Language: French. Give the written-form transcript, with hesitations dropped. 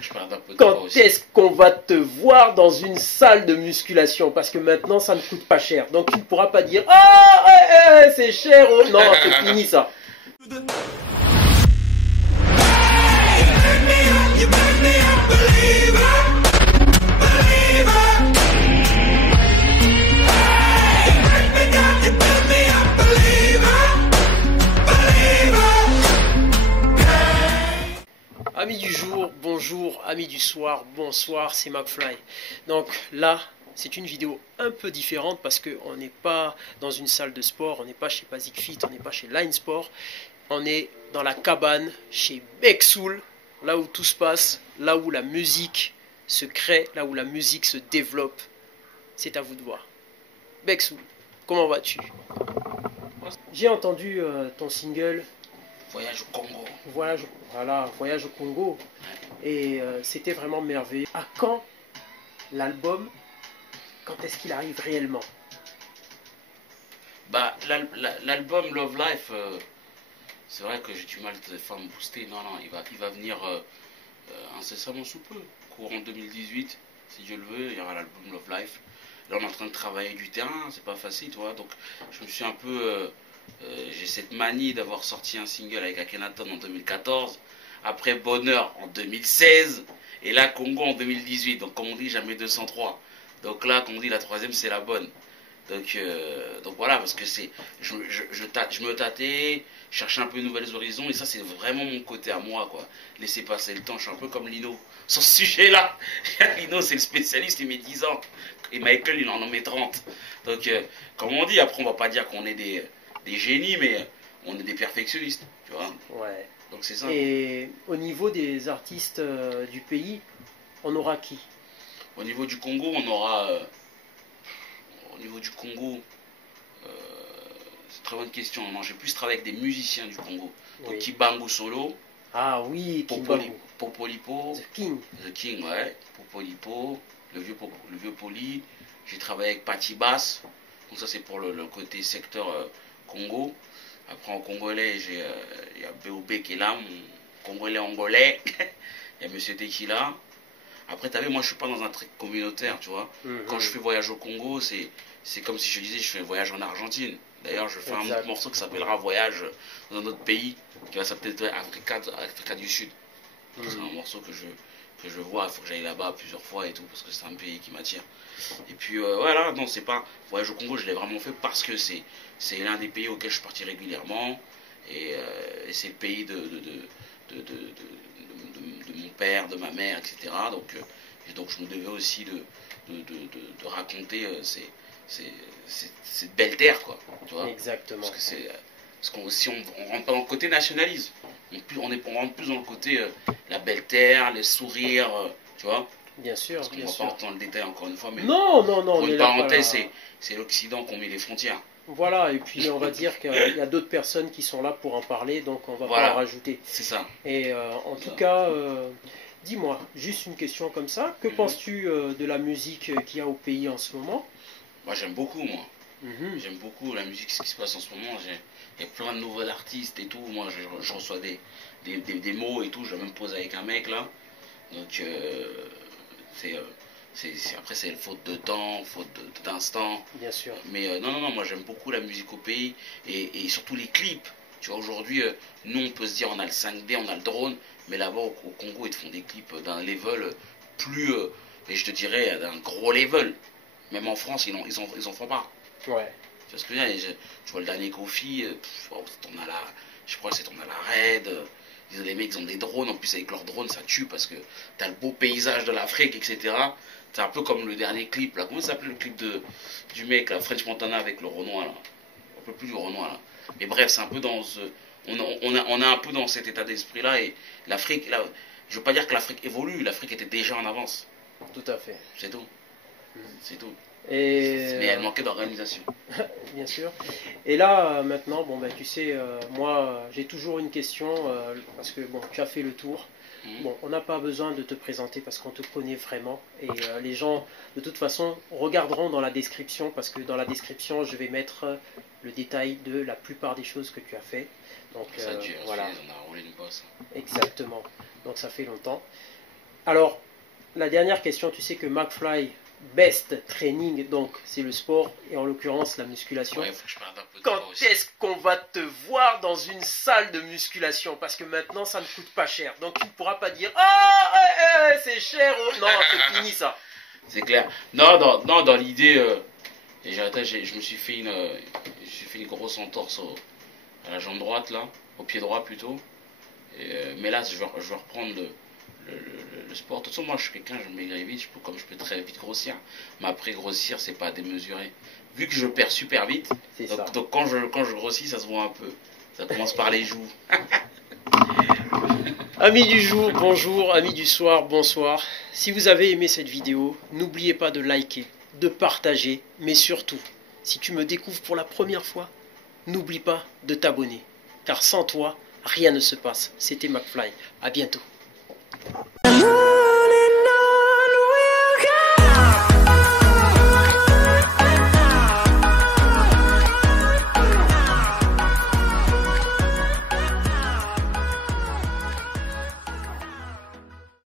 Je parle un peu de toi Quand aussi. est-ce qu'on va te voir dans une salle de musculation? Parce que maintenant, ça ne coûte pas cher. Donc, tu ne pourras pas dire ah, c'est cher. Oh. Non, c'est fini ça. Amis du jour, bonjour, amis du soir, bonsoir, c'est McFly. Donc là, c'est une vidéo un peu différente parce qu'on n'est pas dans une salle de sport, on n'est pas chez Basic Fit, on n'est pas chez Line Sport, on est dans la cabane chez Beksoul, là où tout se passe, là où la musique se crée, là où la musique se développe. C'est à vous de voir. Beksoul, comment vas-tu? J'ai entendu ton single Voyage au Congo. Voyage au Congo. Et c'était vraiment merveilleux. À quand l'album? Quand est-ce qu'il arrive réellement? Bah, l'album Love Life, c'est vrai que j'ai du mal de faire me booster. Non, non, il va venir incessamment sous peu. Courant 2018, si Dieu le veut, il y aura l'album Love Life. Là, on est en train de travailler du terrain, c'est pas facile, tu vois. Donc, je me suis un peu. J'ai cette manie d'avoir sorti un single avec Akhenaton en 2014. Après Bonheur en 2016. Et là, Congo en 2018. Donc, comme on dit, jamais 203. Donc là, comme on dit, la troisième, c'est la bonne. Donc voilà, parce que c'est, je me tâtais, je cherchais un peu de nouvelles horizons, et ça c'est vraiment mon côté à moi, quoi. Laisser passer le temps, je suis un peu comme Lino. Sur ce sujet-là, Lino c'est le spécialiste, il met 10 ans, et Michael il en met 30. Donc comme on dit, après on va pas dire qu'on est des génies, mais on est des perfectionnistes, tu vois. Ouais. Donc c'est ça. Et au niveau des artistes du pays, on aura qui? Au niveau du Congo, on aura... au niveau du Congo, c'est une très bonne question. Non, j'ai plus travaillé avec des musiciens du Congo. Donc Oui. Kibango Solo, Ah oui, Kimbangu. Popolipo, The King. The King, ouais, Popolipo, le vieux Poli. J'ai travaillé avec Patti Bass. Donc ça c'est pour le côté secteur Congo. Après en congolais, il y a BOB qui est là, mon congolais angolais. Il y a Monsieur Tequila. Après, tu vu, moi je suis pas dans un truc communautaire, tu vois. Quand je fais voyage au Congo, c'est comme si je disais je fais un voyage en Argentine. D'ailleurs, je fais un autre morceau qui s'appellera Voyage dans un autre pays, qui va s'appeler Africa du Sud. C'est un morceau que je vois, il faut que j'aille là-bas plusieurs fois et tout, parce que c'est un pays qui m'attire. Et puis voilà, non, c'est pas. Voyage au Congo, je l'ai vraiment fait parce que c'est l'un des pays auxquels je suis parti régulièrement. Et c'est le pays de mon père, de ma mère, etc. Donc je me devais aussi de raconter cette belle terre, quoi. Tu vois. Exactement. Parce que si on rentre pas dans le côté nationalisme, on rentre plus dans le côté la belle terre, les sourires, tu vois. Bien sûr, Parce qu'on bien va sûr. pas entendre le détail encore une fois, mais Non, pour on est une là pas parenthèse, là. c'est l'Occident qui met les frontières. Voilà, et puis on va dire qu'il y a d'autres personnes qui sont là pour en parler, donc on va Voilà. pas en rajouter. C'est ça. Et en tout cas, dis-moi, juste une question comme ça, que penses-tu de la musique qu'il y a au pays en ce moment? Moi j'aime beaucoup, moi. Mhm. J'aime beaucoup la musique, ce qui se passe en ce moment. Il y a plein de nouveaux artistes et tout. Moi, je reçois des mots et tout. Je vais même poser avec un mec là. Donc, après, c'est faute de temps, faute d'instant. Bien sûr. Mais non, moi j'aime beaucoup la musique au pays et surtout les clips. Tu vois, aujourd'hui, nous on peut se dire on a le 5D, on a le drone, mais là-bas au Congo, ils te font des clips d'un level plus, et je te dirais, d'un gros level. Même en France, ils en font pas. Ouais. Tu vois ce que je veux dire, tu vois le dernier Kofi, je crois que c'est ton à la raid. Les mecs ils ont des drones, en plus avec leurs drones ça tue parce que t'as le beau paysage de l'Afrique, etc. C'est un peu comme le dernier clip là. Comment ça s'appelle le clip du mec là, French Montana avec le Renoir là. On peut plus du Renoir là. Mais bref, c'est un peu dans ce. On est un peu dans cet état d'esprit là et l'Afrique, là, je veux pas dire que l'Afrique évolue, l'Afrique était déjà en avance. Tout à fait. C'est tout. C'est tout. Et Mais elle manquait d'organisation. bien sûr. Et là, maintenant, bon, ben, tu sais, moi, j'ai toujours une question, parce que bon, tu as fait le tour. Bon, on n'a pas besoin de te présenter parce qu'on te connaît vraiment. Et les gens, de toute façon, regarderont dans la description, parce que dans la description, je vais mettre le détail de la plupart des choses que tu as fait. Donc, Ça dure, voilà. on a roulé une bosse. Exactement. Donc, ça fait longtemps. Alors, la dernière question, tu sais que McFly Best Training, donc c'est le sport, et en l'occurrence la musculation. Ouais, faut que je parle un peu de Quand toi aussi. est-ce qu'on va te voir dans une salle de musculation? Parce que maintenant, ça ne coûte pas cher. Donc tu ne pourras pas dire ah, c'est cher. Oh. Non, c'est fini ça. C'est clair. Non, dans l'idée, je me suis fait une grosse entorse à la jambe droite, là, au pied droit plutôt. Mais là, je vais reprendre le sport. De toute façon, moi, je suis quelqu'un, je maigris vite, comme je peux très vite grossir. Mais après, grossir, c'est pas démesuré. Vu que je perds super vite, donc quand je grossis, ça se voit un peu. Ça commence par les joues. Amis du jour, bonjour. Amis du soir, bonsoir. Si vous avez aimé cette vidéo, n'oubliez pas de liker, de partager, mais surtout, si tu me découvres pour la première fois, n'oublie pas de t'abonner. Car sans toi, rien ne se passe. C'était McFly. À bientôt.